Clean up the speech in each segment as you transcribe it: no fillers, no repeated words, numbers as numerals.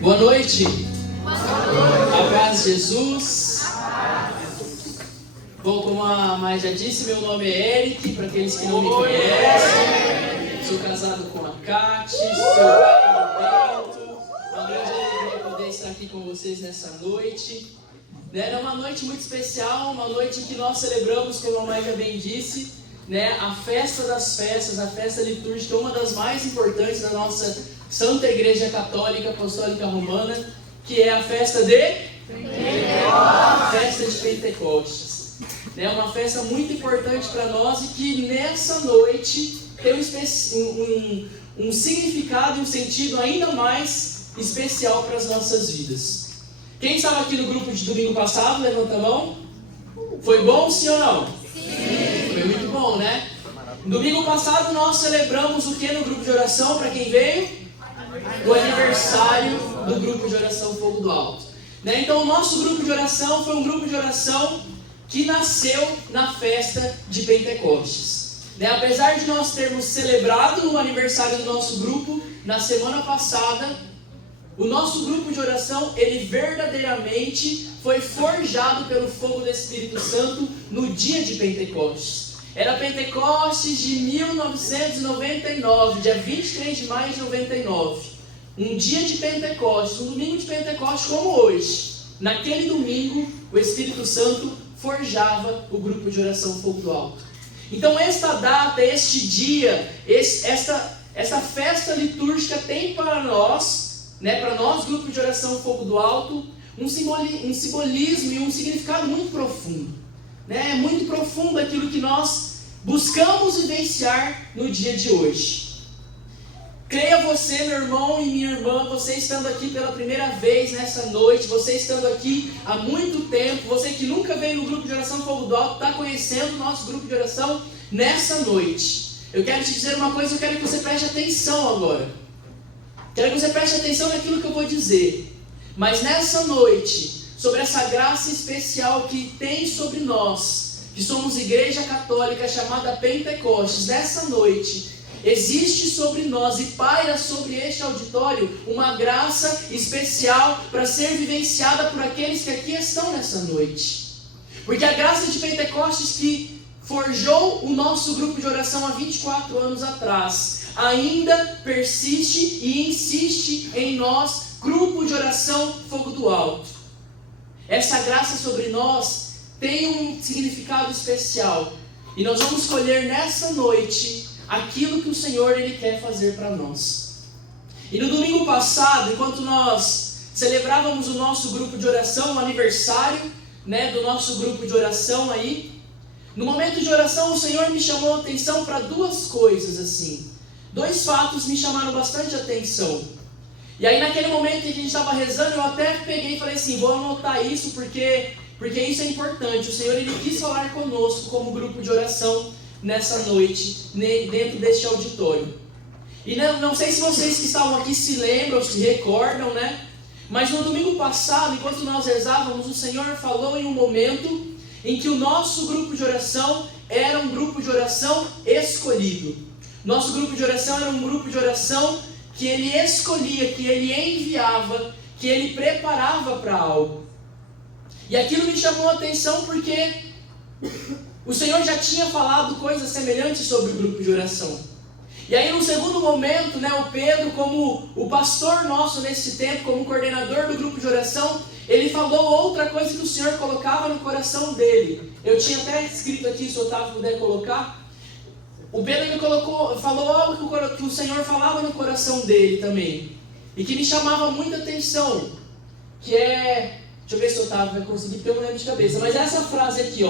Boa noite. A paz de Jesus. Bom, como a Mai já disse, meu nome é Eric, para aqueles que não me conhecem. Sou casado com a Kati, sou pai do Bento. Uma grande alegria poder estar aqui com vocês nessa noite. É uma noite muito especial, uma noite em que nós celebramos, como a Mai já bem disse, a festa das festas, a festa litúrgica, uma das mais importantes da nossa Santa Igreja Católica Apostólica Romana, que é a festa de Pentecostes. É uma festa muito importante para nós e que nessa noite tem um significado e um sentido ainda mais especial para as nossas vidas. Quem estava aqui no grupo de domingo passado, levanta a mão. Foi bom, sim ou não? Sim! Foi muito bom, né? Domingo passado nós celebramos o que no grupo de oração, para quem veio? O aniversário do grupo de oração Fogo do Alto. Então o nosso grupo de oração foi um grupo de oração que nasceu na festa de Pentecostes. Apesar de nós termos celebrado o aniversário do nosso grupo na semana passada, o nosso grupo de oração, ele verdadeiramente foi forjado pelo fogo do Espírito Santo no dia de Pentecostes. Era Pentecostes de 1999, dia 23 de maio de 99. Um dia de Pentecostes, um domingo de Pentecostes como hoje. Naquele domingo, o Espírito Santo forjava o grupo de oração Fogo do Alto. Então esta data, este dia, esta festa litúrgica tem para nós, grupo de oração Fogo do Alto, um simbolismo e um significado muito profundo. É muito profundo aquilo que nós buscamos vivenciar no dia de hoje. Creia você, meu irmão e minha irmã, você estando aqui pela primeira vez nessa noite, você estando aqui há muito tempo, você que nunca veio no grupo de oração Fogo do Alto, está conhecendo o nosso grupo de oração nessa noite. Eu quero te dizer uma coisa, eu quero que você preste atenção agora. Quero que você preste atenção naquilo que eu vou dizer. Mas nessa noite, sobre essa graça especial que tem sobre nós, que somos igreja católica chamada Pentecostes, nessa noite, existe sobre nós e paira sobre este auditório uma graça especial para ser vivenciada por aqueles que aqui estão nessa noite. Porque a graça de Pentecostes que forjou o nosso grupo de oração há 24 anos atrás, ainda persiste e insiste em nós, grupo de oração Fogo do Alto. Essa graça sobre nós tem um significado especial. E nós vamos escolher nessa noite aquilo que o Senhor ele quer fazer para nós. E no domingo passado, enquanto nós celebrávamos o nosso grupo de oração, o aniversário do nosso grupo de oração aí, no momento de oração o Senhor me chamou a atenção para duas coisas assim. Dois fatos me chamaram bastante atenção. E aí naquele momento em que a gente estava rezando, eu até peguei e falei assim, vou anotar isso porque isso é importante. O Senhor ele quis falar conosco como grupo de oração nessa noite, dentro deste auditório. E não sei se vocês que estavam aqui se lembram, se recordam, mas no domingo passado, enquanto nós rezávamos, o Senhor falou em um momento em que o nosso grupo de oração era um grupo de oração escolhido. Nosso grupo de oração era um grupo de oração que ele escolhia, que ele enviava, que ele preparava para algo. E aquilo me chamou a atenção porque o Senhor já tinha falado coisas semelhantes sobre o grupo de oração. E aí no segundo momento, o Pedro, como o pastor nosso nesse tempo, como coordenador do grupo de oração, ele falou outra coisa que o Senhor colocava no coração dele. Eu tinha até escrito aqui, se o Otávio puder colocar. O Pedro falou algo que o Senhor falava no coração dele também. E que me chamava muita atenção. Que é... Deixa eu ver se o Otávio vai conseguir, porque eu não lembro de cabeça. Mas essa frase aqui,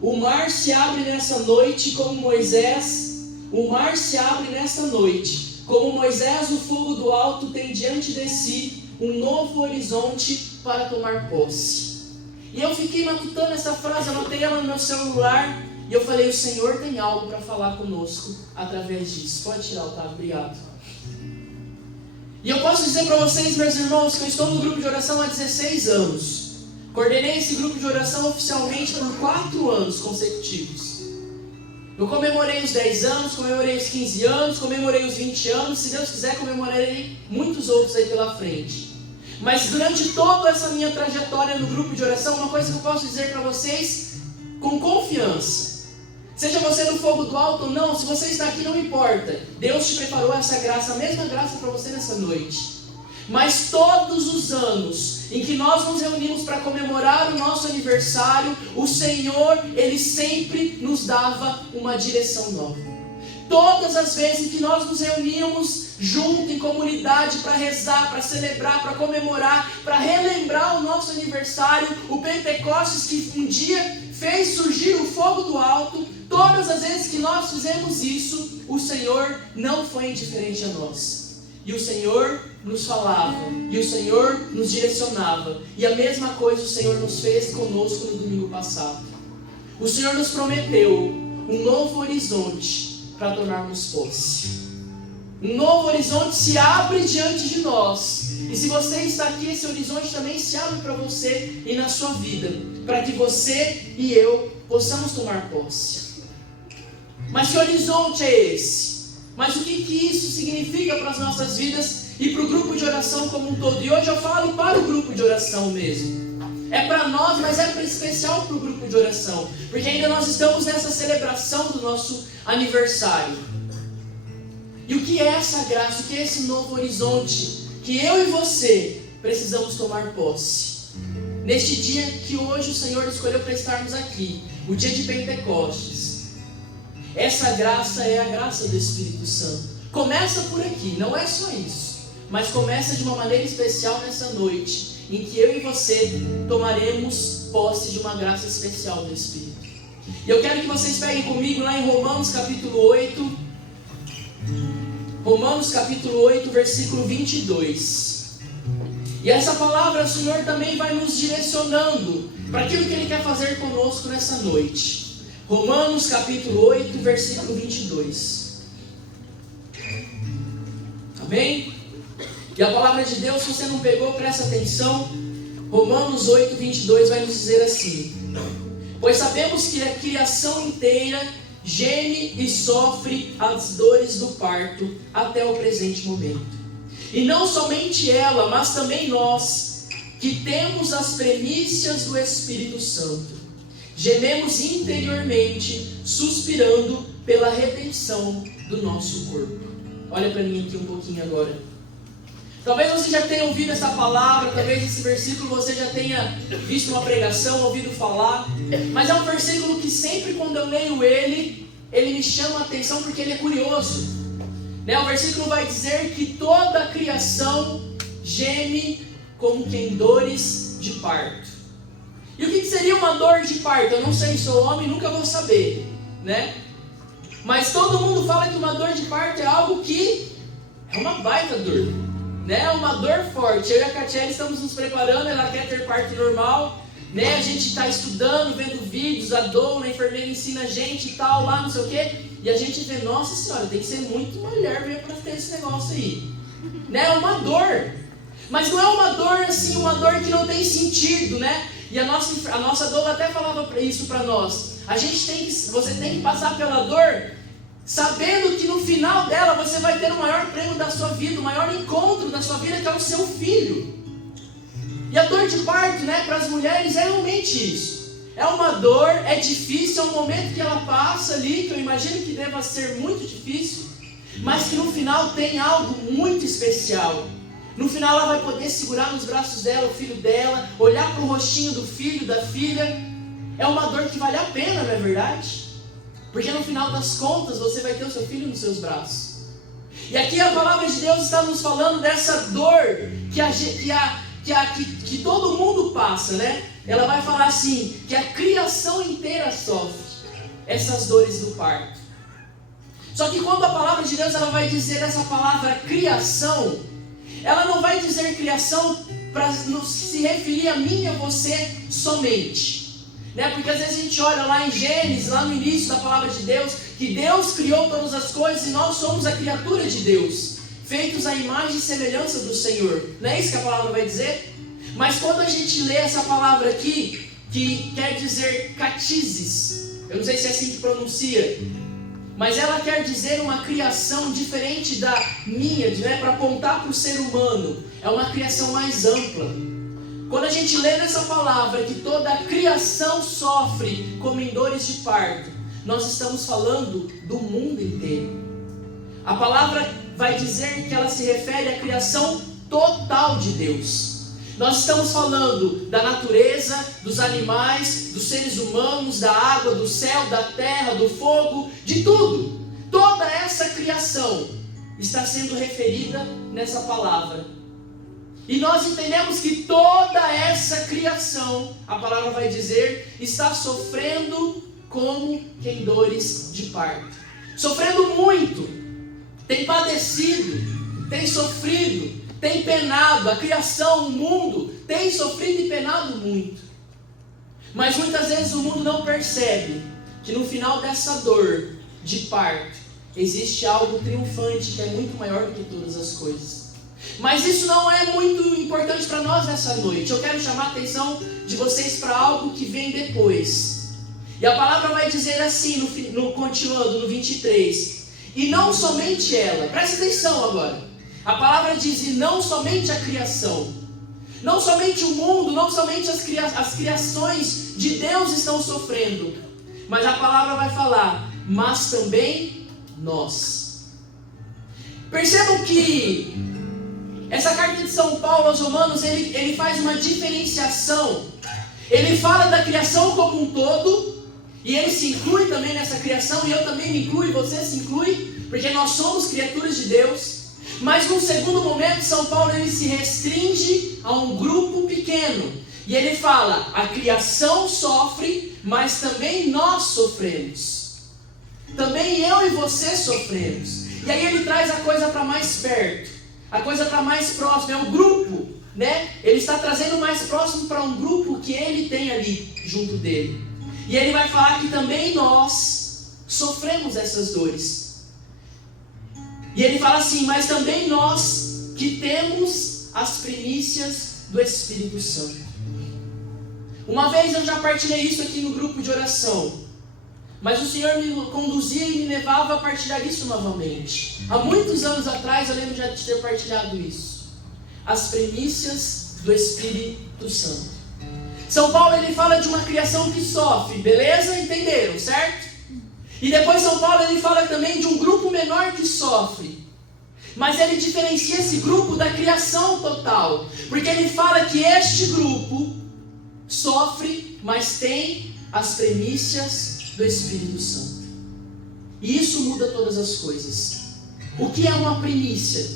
O mar se abre nessa noite como Moisés. O mar se abre nessa noite. Como Moisés, o fogo do alto tem diante de si um novo horizonte para tomar posse. E eu fiquei matutando essa frase, anotei ela no meu celular. E eu falei, o Senhor tem algo para falar conosco através disso. Pode tirar, Otávio, obrigado. E eu posso dizer para vocês, meus irmãos, que eu estou no grupo de oração há 16 anos. Coordenei esse grupo de oração oficialmente por 4 anos consecutivos. Eu comemorei os 10 anos, comemorei os 15 anos, comemorei os 20 anos. Se Deus quiser, comemorarei muitos outros aí pela frente. Mas durante toda essa minha trajetória no grupo de oração, uma coisa que eu posso dizer para vocês com confiança: seja você no fogo do alto ou não, se você está aqui não importa, Deus te preparou essa graça, a mesma graça para você nessa noite. Mas todos os anos em que nós nos reunimos para comemorar o nosso aniversário, o Senhor, Ele sempre nos dava uma direção nova. Todas as vezes em que nós nos reuníamos junto em comunidade para rezar, para celebrar, para comemorar, para relembrar o nosso aniversário, o Pentecostes que um dia fez surgir o fogo do alto, todas as vezes que nós fizemos isso, o Senhor não foi indiferente a nós. E o Senhor nos falava, e o Senhor nos direcionava. E a mesma coisa o Senhor nos fez conosco no domingo passado. O Senhor nos prometeu um novo horizonte para tomarmos posse. Um novo horizonte se abre diante de nós. E se você está aqui, esse horizonte também se abre para você e na sua vida, para que você e eu possamos tomar posse. Mas que horizonte é esse? Mas o que isso significa para as nossas vidas e para o grupo de oração como um todo? E hoje eu falo para o grupo de oração mesmo. É para nós, mas é especial para o grupo de oração, porque ainda nós estamos nessa celebração do nosso aniversário. E o que é essa graça? O que é esse novo horizonte que eu e você precisamos tomar posse? Neste dia que hoje o Senhor escolheu para estarmos aqui, o dia de Pentecostes. Essa graça é a graça do Espírito Santo. Começa por aqui, não é só isso, mas começa de uma maneira especial nessa noite, em que eu e você tomaremos posse de uma graça especial do Espírito. E eu quero que vocês peguem comigo lá em Romanos capítulo 8. Romanos capítulo 8, versículo 22. E essa palavra o Senhor também vai nos direcionando para aquilo que Ele quer fazer conosco nessa noite. Romanos capítulo 8, versículo 22. Amém? E a palavra de Deus, se você não pegou, presta atenção. Romanos 8, 22 vai nos dizer assim: pois sabemos que a criação inteira geme e sofre as dores do parto até o presente momento. E não somente ela, mas também nós, que temos as primícias do Espírito Santo, gememos interiormente, suspirando pela redenção do nosso corpo. Olha para mim aqui um pouquinho agora. Talvez você já tenha ouvido essa palavra, talvez esse versículo você já tenha visto uma pregação, ouvido falar. Mas é um versículo que sempre quando eu leio ele me chama a atenção porque ele é curioso. O versículo vai dizer que toda a criação geme como que em dores de parto. E o que seria uma dor de parto? Eu não sei, sou homem, nunca vou saber, né? Mas todo mundo fala que uma dor de parto é algo que é uma baita dor, né? É uma dor forte. Eu e a Catiele estamos nos preparando, ela quer ter parto normal, né? A gente está estudando, vendo vídeos, a dona, a enfermeira ensina a gente e tal, lá não sei o quê. E a gente vê, nossa senhora, tem que ser muito mulher mesmo para ter esse negócio aí, né? É uma dor. Mas não é uma dor assim, uma dor que não tem sentido, né? E a nossa dor até falava isso para nós. Você tem que passar pela dor sabendo que no final dela você vai ter o maior prêmio da sua vida, o maior encontro da sua vida, que é o seu filho. E a dor de parto, né, para as mulheres é realmente isso. É uma dor, é difícil, é um momento que ela passa ali, que eu imagino que deva ser muito difícil, mas que no final tem algo muito especial. No final ela vai poder segurar nos braços dela o filho dela, olhar para o rostinho do filho, da filha. É uma dor que vale a pena, não é verdade? Porque no final das contas você vai ter o seu filho nos seus braços. E aqui a palavra de Deus está nos falando dessa dor que todo mundo passa, né? Ela vai falar assim, que a criação inteira sofre essas dores do parto. Só que quando a palavra de Deus ela vai dizer essa palavra criação, ela não vai dizer criação para se referir a mim e a você somente, né? Porque às vezes a gente olha lá em Gênesis, lá no início da palavra de Deus, que Deus criou todas as coisas e nós somos a criatura de Deus, feitos à imagem e semelhança do Senhor. Não é isso que a palavra vai dizer? Mas quando a gente lê essa palavra aqui, que quer dizer catizes, eu não sei se é assim que pronuncia, mas ela quer dizer uma criação diferente da minha, né, para apontar para o ser humano. É uma criação mais ampla. Quando a gente lê nessa palavra que toda a criação sofre como em dores de parto, nós estamos falando do mundo inteiro. A palavra vai dizer que ela se refere à criação total de Deus. Nós estamos falando da natureza, dos animais, dos seres humanos, da água, do céu, da terra, do fogo, de tudo. Toda essa criação está sendo referida nessa palavra. E nós entendemos que toda essa criação, a palavra vai dizer, está sofrendo como em dores de parto. Sofrendo muito, tem padecido, tem sofrido, tem penado. A criação, o mundo, tem sofrido e penado muito. Mas muitas vezes o mundo não percebe que no final dessa dor de parto existe algo triunfante que é muito maior do que todas as coisas. Mas isso não é muito importante para nós nessa noite. Eu quero chamar a atenção de vocês para algo que vem depois. E a palavra vai dizer assim, continuando no 23. E não somente ela, presta atenção agora. A palavra diz, e não somente a criação. Não somente o mundo, não somente as criações de Deus estão sofrendo. Mas a palavra vai falar, mas também nós. Percebam que essa carta de São Paulo aos Romanos, ele faz uma diferenciação. Ele fala da criação como um todo, e ele se inclui também nessa criação, e eu também me incluo, e você se inclui, porque nós somos criaturas de Deus. Mas num segundo momento, São Paulo ele se restringe a um grupo pequeno. E ele fala, a criação sofre, mas também nós sofremos. Também eu e você sofremos. E aí ele traz a coisa para mais perto. A coisa para mais próximo, é um grupo, né? Ele está trazendo mais próximo para um grupo que ele tem ali junto dele. E ele vai falar que também nós sofremos essas dores. E ele fala assim, mas também nós que temos as primícias do Espírito Santo. Uma vez eu já partilhei isso aqui no grupo de oração. Mas o Senhor me conduzia e me levava a partilhar isso novamente. Há muitos anos atrás eu lembro já de ter partilhado isso. As primícias do Espírito Santo. São Paulo ele fala de uma criação que sofre, beleza? Entenderam, certo? E depois São Paulo ele fala também de um grupo menor que sofre. Mas ele diferencia esse grupo da criação total. Porque ele fala que este grupo sofre, mas tem as primícias do Espírito Santo. E isso muda todas as coisas. O que é uma primícia?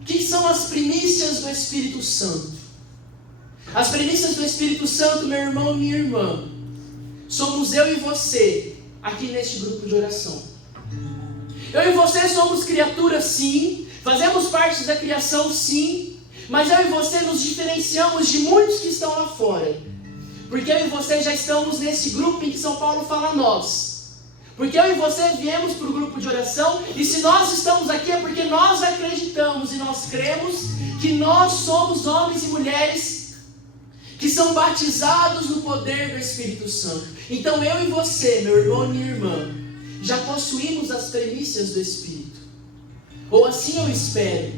O que são as primícias do Espírito Santo? As primícias do Espírito Santo, meu irmão e minha irmã, somos eu e você, aqui neste grupo de oração. Eu e você somos criaturas sim, fazemos parte da criação sim, mas eu e você nos diferenciamos de muitos que estão lá fora. Porque eu e você já estamos nesse grupo em que São Paulo fala nós. Porque eu e você viemos para o grupo de oração, e se nós estamos aqui é porque nós acreditamos e nós cremos que nós somos homens e mulheres que são batizados no poder do Espírito Santo. Então eu e você, meu irmão e minha irmã, já possuímos as primícias do Espírito. Ou assim eu espero.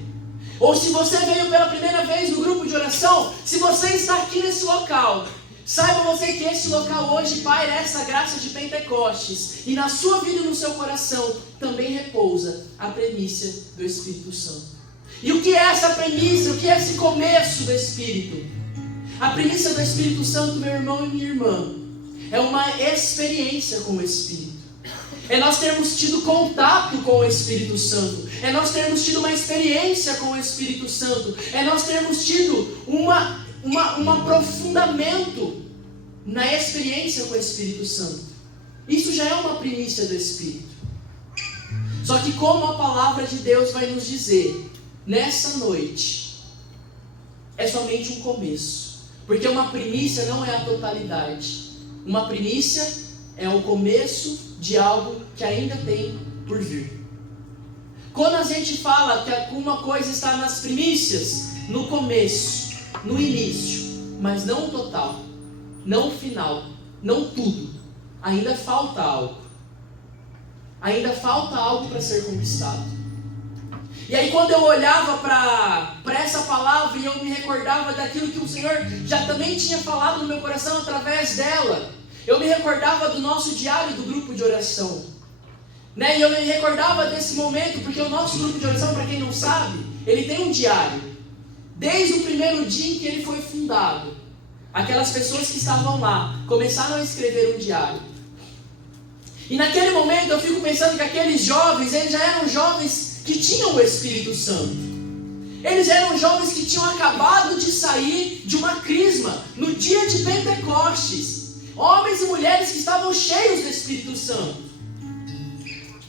Ou se você veio pela primeira vez no grupo de oração, se você está aqui nesse local, saiba você que esse local hoje paira essa graça de Pentecostes. E na sua vida e no seu coração também repousa a primícia do Espírito Santo. E o que é essa primícia? O que é esse começo do Espírito? A primícia do Espírito Santo, meu irmão e minha irmã, é uma experiência com o Espírito. É nós termos tido contato com o Espírito Santo. É nós termos tido uma experiência com o Espírito Santo. É nós termos tido um aprofundamento na experiência com o Espírito Santo. Isso já é uma primícia do Espírito. Só que como a palavra de Deus vai nos dizer, nessa noite, é somente um começo. Porque uma primícia não é a totalidade. Uma primícia é o começo de algo que ainda tem por vir. Quando a gente fala que alguma coisa está nas primícias, no começo, no início, mas não o total, não o final, não tudo, ainda falta algo. ainda falta algo para ser conquistado. E aí quando eu olhava para essa palavra e eu me recordava daquilo que o Senhor já também tinha falado no meu coração através dela, eu me recordava do nosso diário do grupo de oração. Né? E eu me recordava desse momento, porque o nosso grupo de oração, para quem não sabe, ele tem um diário. Desde o primeiro dia em que ele foi fundado, aquelas pessoas que estavam lá começaram a escrever um diário. E naquele momento eu fico pensando que aqueles jovens, eles já eram jovens que tinham o Espírito Santo. Eles eram jovens que tinham acabado de sair de uma crisma no dia de Pentecostes. Homens e mulheres que estavam cheios do Espírito Santo.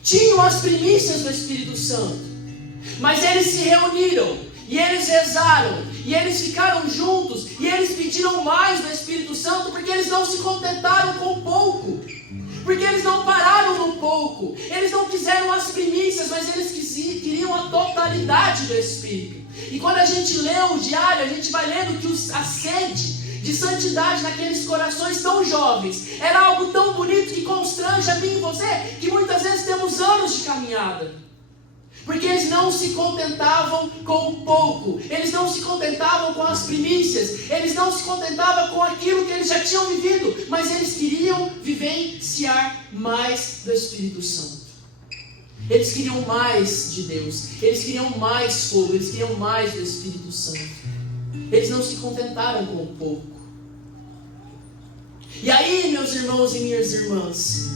Tinham as primícias do Espírito Santo. Mas eles se reuniram, e eles rezaram, e eles ficaram juntos, e eles pediram mais do Espírito Santo, porque eles não se contentaram com pouco. Porque eles não pararam no pouco. Eles não quiseram as primícias, mas eles queriam a totalidade do Espírito. E quando a gente lê o diário, a gente vai lendo que a sede de santidade naqueles corações tão jovens era algo tão bonito que constrange a mim e você, que muitas vezes temos anos de caminhada. Porque eles não se contentavam com o pouco, eles não se contentavam com as primícias, eles não se contentavam com aquilo que eles já tinham vivido, mas eles queriam vivenciar mais do Espírito Santo. Eles queriam mais de Deus, eles queriam mais fogo, eles queriam mais do Espírito Santo. Eles não se contentaram com o pouco. E aí, meus irmãos e minhas irmãs,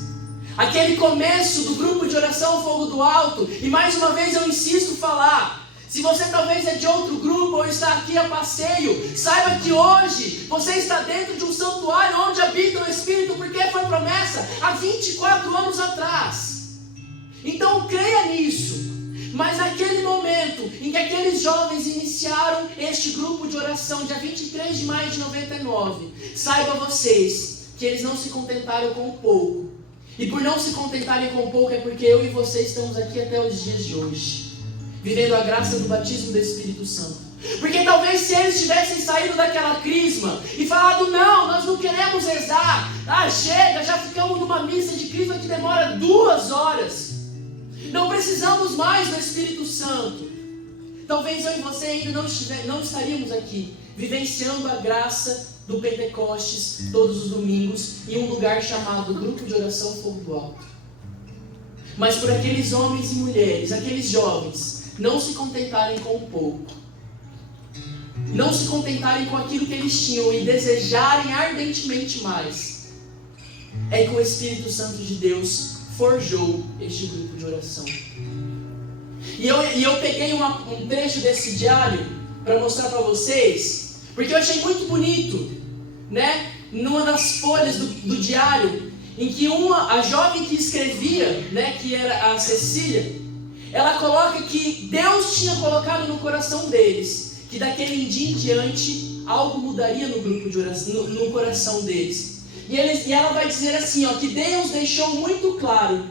aquele começo do grupo de oração Fogo do Alto, e mais uma vez eu insisto falar, se você talvez é de outro grupo ou está aqui a passeio, saiba que hoje você está dentro de um santuário onde habita o Espírito, porque foi promessa há 24 anos atrás. Então creia nisso. Mas naquele momento em que aqueles jovens iniciaram este grupo de oração, dia 23 de maio de 99, saiba vocês que eles não se contentaram com o pouco. E por não se contentarem com pouco é porque eu e você estamos aqui até os dias de hoje, vivendo a graça do batismo do Espírito Santo. Porque talvez se eles tivessem saído daquela crisma e falado, não, nós não queremos rezar, chega, já ficamos numa missa de crisma que demora 2 horas, não precisamos mais do Espírito Santo, talvez eu e você ainda não estaríamos aqui, vivenciando a graça do Pentecostes todos os domingos em um lugar chamado Grupo de Oração Fogo do Alto. Mas por aqueles homens e mulheres, aqueles jovens, não se contentarem com o pouco, não se contentarem com aquilo que eles tinham e desejarem ardentemente mais, é que o Espírito Santo de Deus forjou este grupo de oração. E eu peguei um trecho desse diário para mostrar para vocês, porque eu achei muito bonito, né? Numa das folhas do diário, em que a jovem que escrevia, né, que era a Cecília, ela coloca que Deus tinha colocado no coração deles, que daquele dia em diante algo mudaria no grupo de oração, no coração deles. E ela vai dizer assim, que Deus deixou muito claro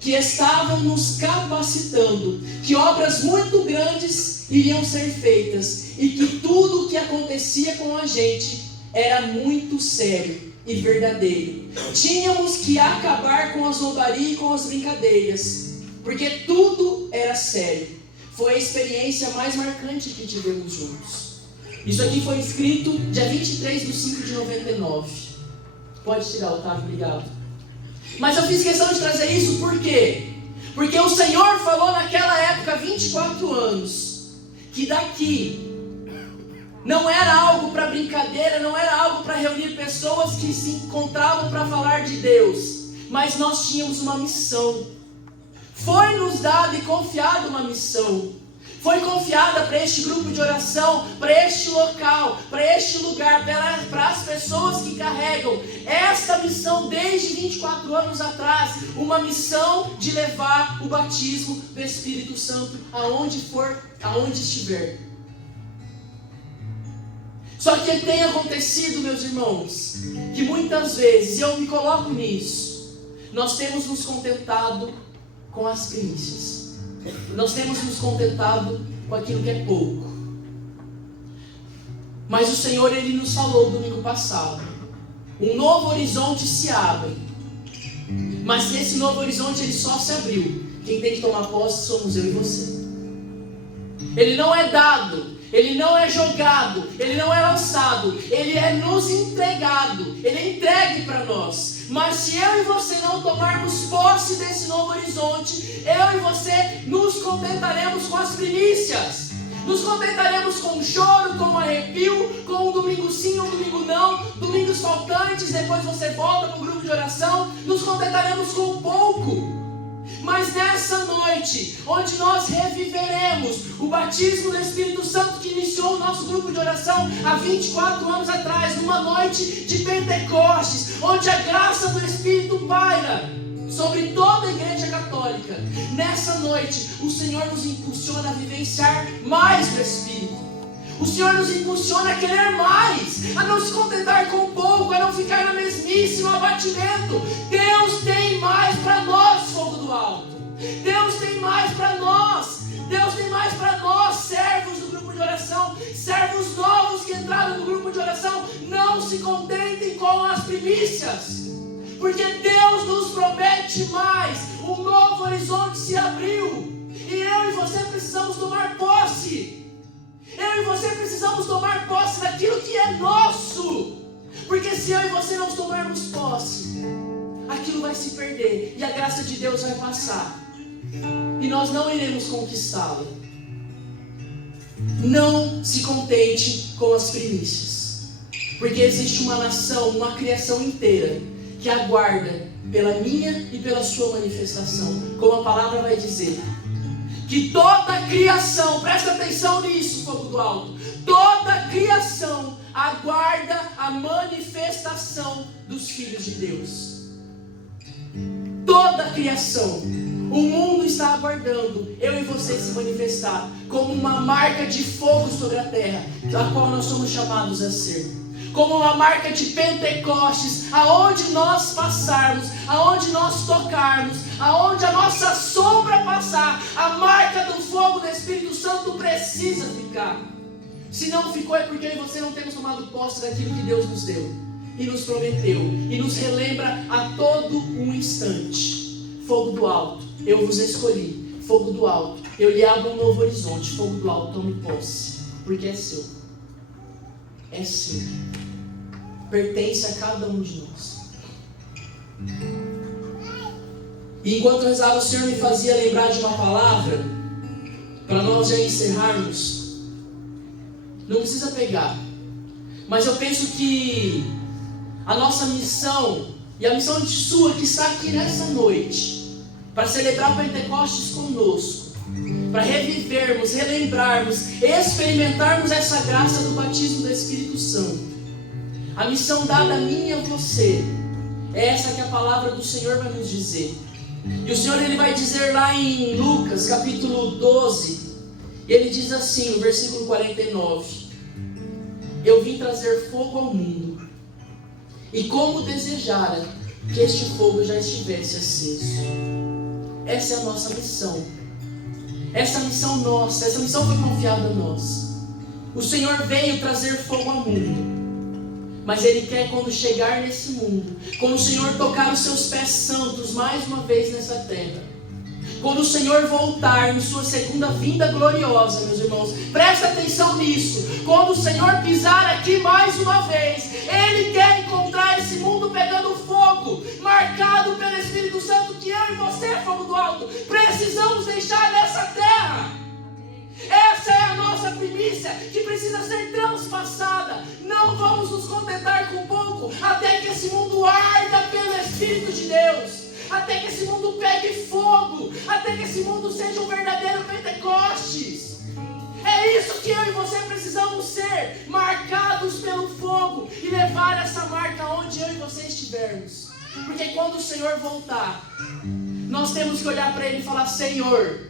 que estavam nos capacitando, que obras muito grandes iriam ser feitas e que tudo o que acontecia com a gente era muito sério e verdadeiro. Tínhamos que acabar com a zombaria e com as brincadeiras, porque tudo era sério. Foi a experiência mais marcante que tivemos juntos. Isso aqui foi escrito dia 23 de 5 de 99. Pode tirar, Otávio, obrigado. Mas eu fiz questão de trazer isso por quê? Porque o Senhor falou naquela época, 24 anos, que daqui não era algo para brincadeira, não era algo para reunir pessoas que se encontravam para falar de Deus, mas nós tínhamos uma missão. Foi nos dado e confiado uma missão. Foi confiada para este grupo de oração, para este local, para este lugar, para as pessoas que carregam esta missão desde 24 anos atrás, uma missão de levar o batismo do Espírito Santo aonde for, aonde estiver. Só que tem acontecido, meus irmãos, que muitas vezes, e eu me coloco nisso, nós temos nos contentado com as primícias. Nós temos nos contentado com aquilo que é pouco. Mas o Senhor, Ele nos falou domingo passado, um novo horizonte se abre. Mas se esse novo horizonte ele só se abriu, quem tem que tomar posse somos eu e você. Ele não é dado, ele não é jogado, ele não é lançado, ele é nos entregado, ele é entregue para nós. Mas se eu e você não tomarmos posse desse novo horizonte, eu e você nos contentaremos com as primícias. Nos contentaremos com choro, com arrepio, com um domingo sim, um domingo não, domingos faltantes, depois você volta para o grupo de oração. Nos contentaremos com pouco. Mas nessa noite, onde nós reviveremos o batismo do Espírito Santo que iniciou o nosso grupo de oração há 24 anos atrás, numa noite de Pentecostes, onde a graça do Espírito paira sobre toda a igreja católica, nessa noite o Senhor nos impulsiona a vivenciar mais do Espírito. O Senhor nos impulsiona a querer mais, a não se contentar com pouco, a não ficar na mesmice, no abatimento. Deus tem mais para nós, fogo do alto. Deus tem mais para nós. Deus tem mais para nós, servos do grupo de oração, servos novos que entraram no grupo de oração. Não se contentem com as primícias, porque Deus nos promete mais. Um novo horizonte se abriu e eu e você precisamos tomar posse. Eu e você precisamos tomar posse daquilo que é nosso. Porque se eu e você não tomarmos posse, aquilo vai se perder e a graça de Deus vai passar e nós não iremos conquistá-la. Não se contente com as primícias, porque existe uma nação, uma criação inteira que aguarda pela minha e pela sua manifestação. Como a palavra vai dizer, que toda a criação, presta atenção nisso, fogo do alto, toda a criação aguarda a manifestação dos filhos de Deus. Toda a criação, o mundo está aguardando eu e você se manifestar como uma marca de fogo sobre a terra, a qual nós somos chamados a ser. Como uma marca de Pentecostes, aonde nós passarmos, aonde nós tocarmos, aonde a nossa sombra passar, a marca do fogo do Espírito Santo precisa ficar. Se não ficou, é porque eu e você não temos tomado posse daquilo que Deus nos deu e nos prometeu e nos relembra a todo um instante. Fogo do alto, eu vos escolhi. Fogo do alto, eu lhe abro um novo horizonte. Fogo do alto, tome posse, porque é seu. É seu. Pertence a cada um de nós. E enquanto eu rezava, o Senhor me fazia lembrar de uma palavra, para nós já encerrarmos. Não precisa pegar, mas eu penso que a nossa missão, e a missão de sua que está aqui nessa noite, para celebrar Pentecostes conosco, para revivermos, relembrarmos, experimentarmos essa graça do batismo do Espírito Santo. A missão dada a mim e a você é essa que a palavra do Senhor vai nos dizer. E o Senhor ele vai dizer lá em Lucas capítulo 12, ele diz assim no versículo 49: eu vim trazer fogo ao mundo, e como desejara que este fogo já estivesse aceso. Essa é a nossa missão. Essa missão nossa, essa missão foi confiada a nós. O Senhor veio trazer fogo ao mundo, mas Ele quer, quando chegar nesse mundo, quando o Senhor tocar os seus pés santos mais uma vez nessa terra, quando o Senhor voltar em sua segunda vinda gloriosa, meus irmãos, presta atenção nisso, quando o Senhor pisar aqui mais uma vez, Ele quer encontrar esse mundo pegando fogo, marcado pelo Espírito Santo, que eu e você, fogo do alto, precisamos deixar nessa terra. Essa é a nossa primícia que precisa ser transpassada. Não vamos nos contentar com pouco, até que esse mundo arda pelo Espírito de Deus, até que esse mundo pegue fogo, até que esse mundo seja um verdadeiro Pentecostes. É isso que eu e você precisamos ser, marcados pelo fogo e levar essa marca onde eu e você estivermos. Porque quando o Senhor voltar, nós temos que olhar para Ele e falar: Senhor,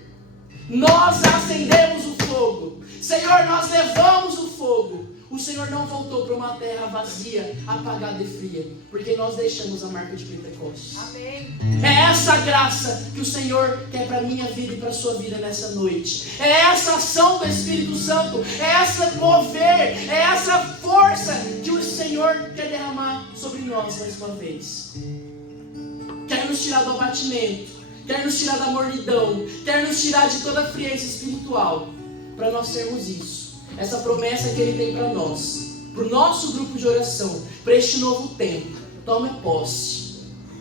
nós acendemos o fogo. Senhor, nós levamos o fogo. O Senhor não voltou para uma terra vazia, apagada e fria, porque nós deixamos a marca de Pentecostes. Amém. É essa graça que o Senhor quer para a minha vida e para a sua vida nessa noite. É essa ação do Espírito Santo, é essa mover, é essa força que o Senhor quer derramar sobre nós mais uma vez. quer nos tirar do abatimento, quer nos tirar da mornidão, quer nos tirar de toda a frieza espiritual, para nós sermos isso. Essa promessa que Ele tem para nós, para o nosso grupo de oração, para este novo tempo. Tome posse,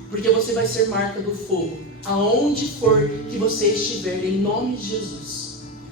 porque você vai ser marca do fogo, aonde for que você estiver, em nome de Jesus.